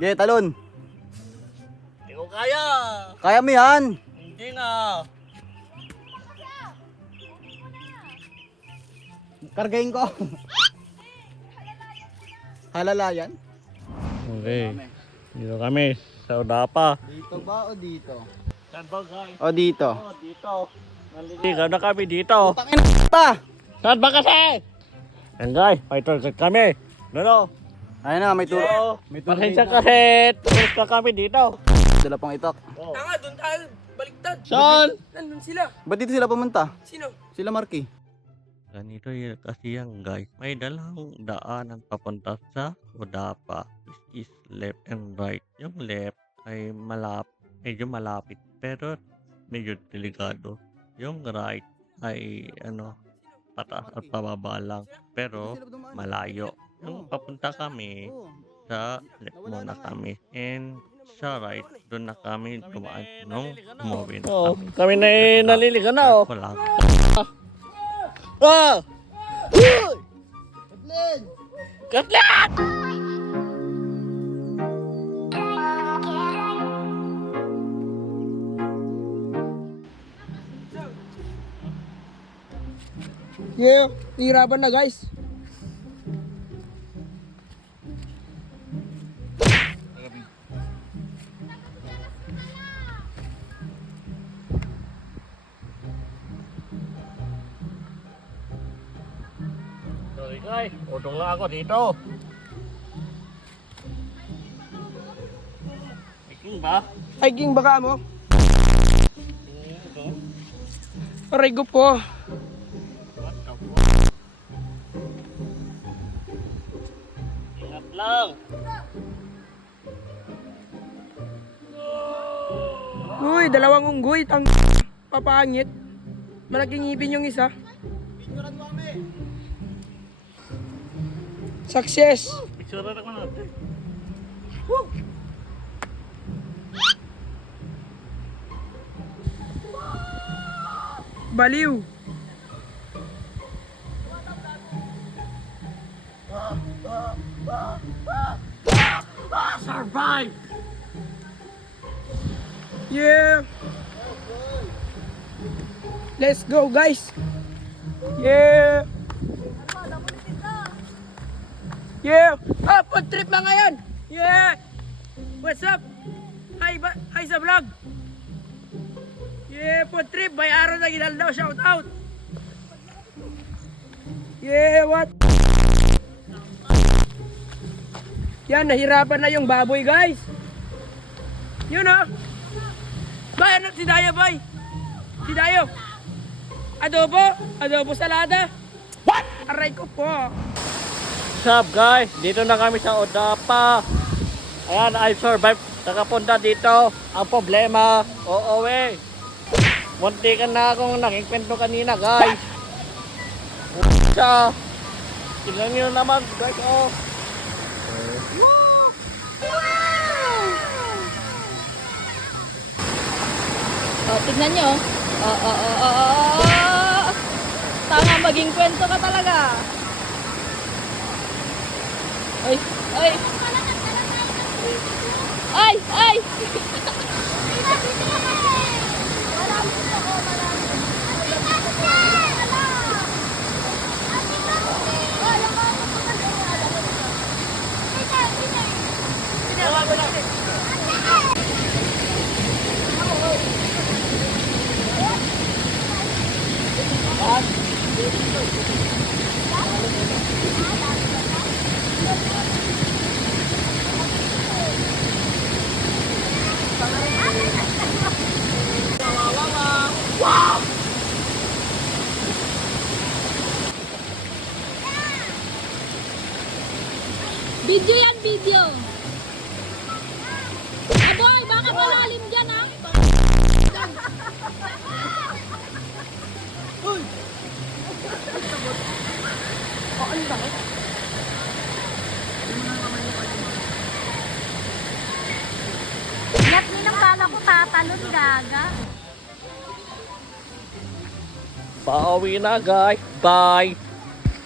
Sige, talon. Hindi ko kaya. Kaya mo yan. Hindi nga. Kargahin ko. Halalayan? Okay. Dito kami sa Udapa. Dito ba o dito? Saan ba guys? O dito. Oh, dito. Naliligaw na kami dito. Tangin pa! Saan ba kasi? Yan guys, may tour guide kami. Ano? Ayun na, may turo. May turo Pasensya dito. kasi. Tour ka kami dito. Dala pang itak. Oh. Tanga, doon tayo. Baliktad. Saan? Nandun sila. Ba't dito sila pumunta? Sino? Sila Marky. Ganito yun kasi yan guys. May dalang daanan papunta sa Udapa. Which is left and right. Yung left ay medyo malapit. Pero medyo delikado. Yung right ay pataas at pababa lang. Pero malayo. Yung papunta kami sa left muna kami. And sa right, doon na kami dumaan nung umuwi na kami. Kami na naliligan na lang. Ah! Katlet! Yeah, hihirapan na guys. Sorry guys, utong lang ako dito. Hiking ba? Hiking baka mo? Aray ko po. Ingat lang. Uy, dalawang unggoy. Papangit. Malaking ngipin yung isa. Success. Picture na naman natin. Baliw. Survive! Yeah. Let's go guys. Yeah. Yeah. Ah, food trip na ngayon. Yeah. What's up? Hi sa vlog. Yeah, food trip by Aaron Aguinaldo. Shout out. Yeah, what? Yan, nahirapan na yung baboy, guys. Yun oh. Bay, ano si Dayo, bay? Si Dayo. Adobo salada. What? Aray ko po. What's up guys? Dito na kami sa Udapa. Ayan, I survived. Nakapunta dito. Ang problema, uuwi. Munti ka na akong nakikipento kanina guys. Siya. Tignan nyo naman guys. Oh. Oh, tignan nyo. Tama, maging kwento ka talaga. Ay, ay. Ay, ay. Video yan, video. Aboy, baka malalim dyan ha. Yak, ninang bala ko tatalon, gaga. Pauwi na guys. Bye.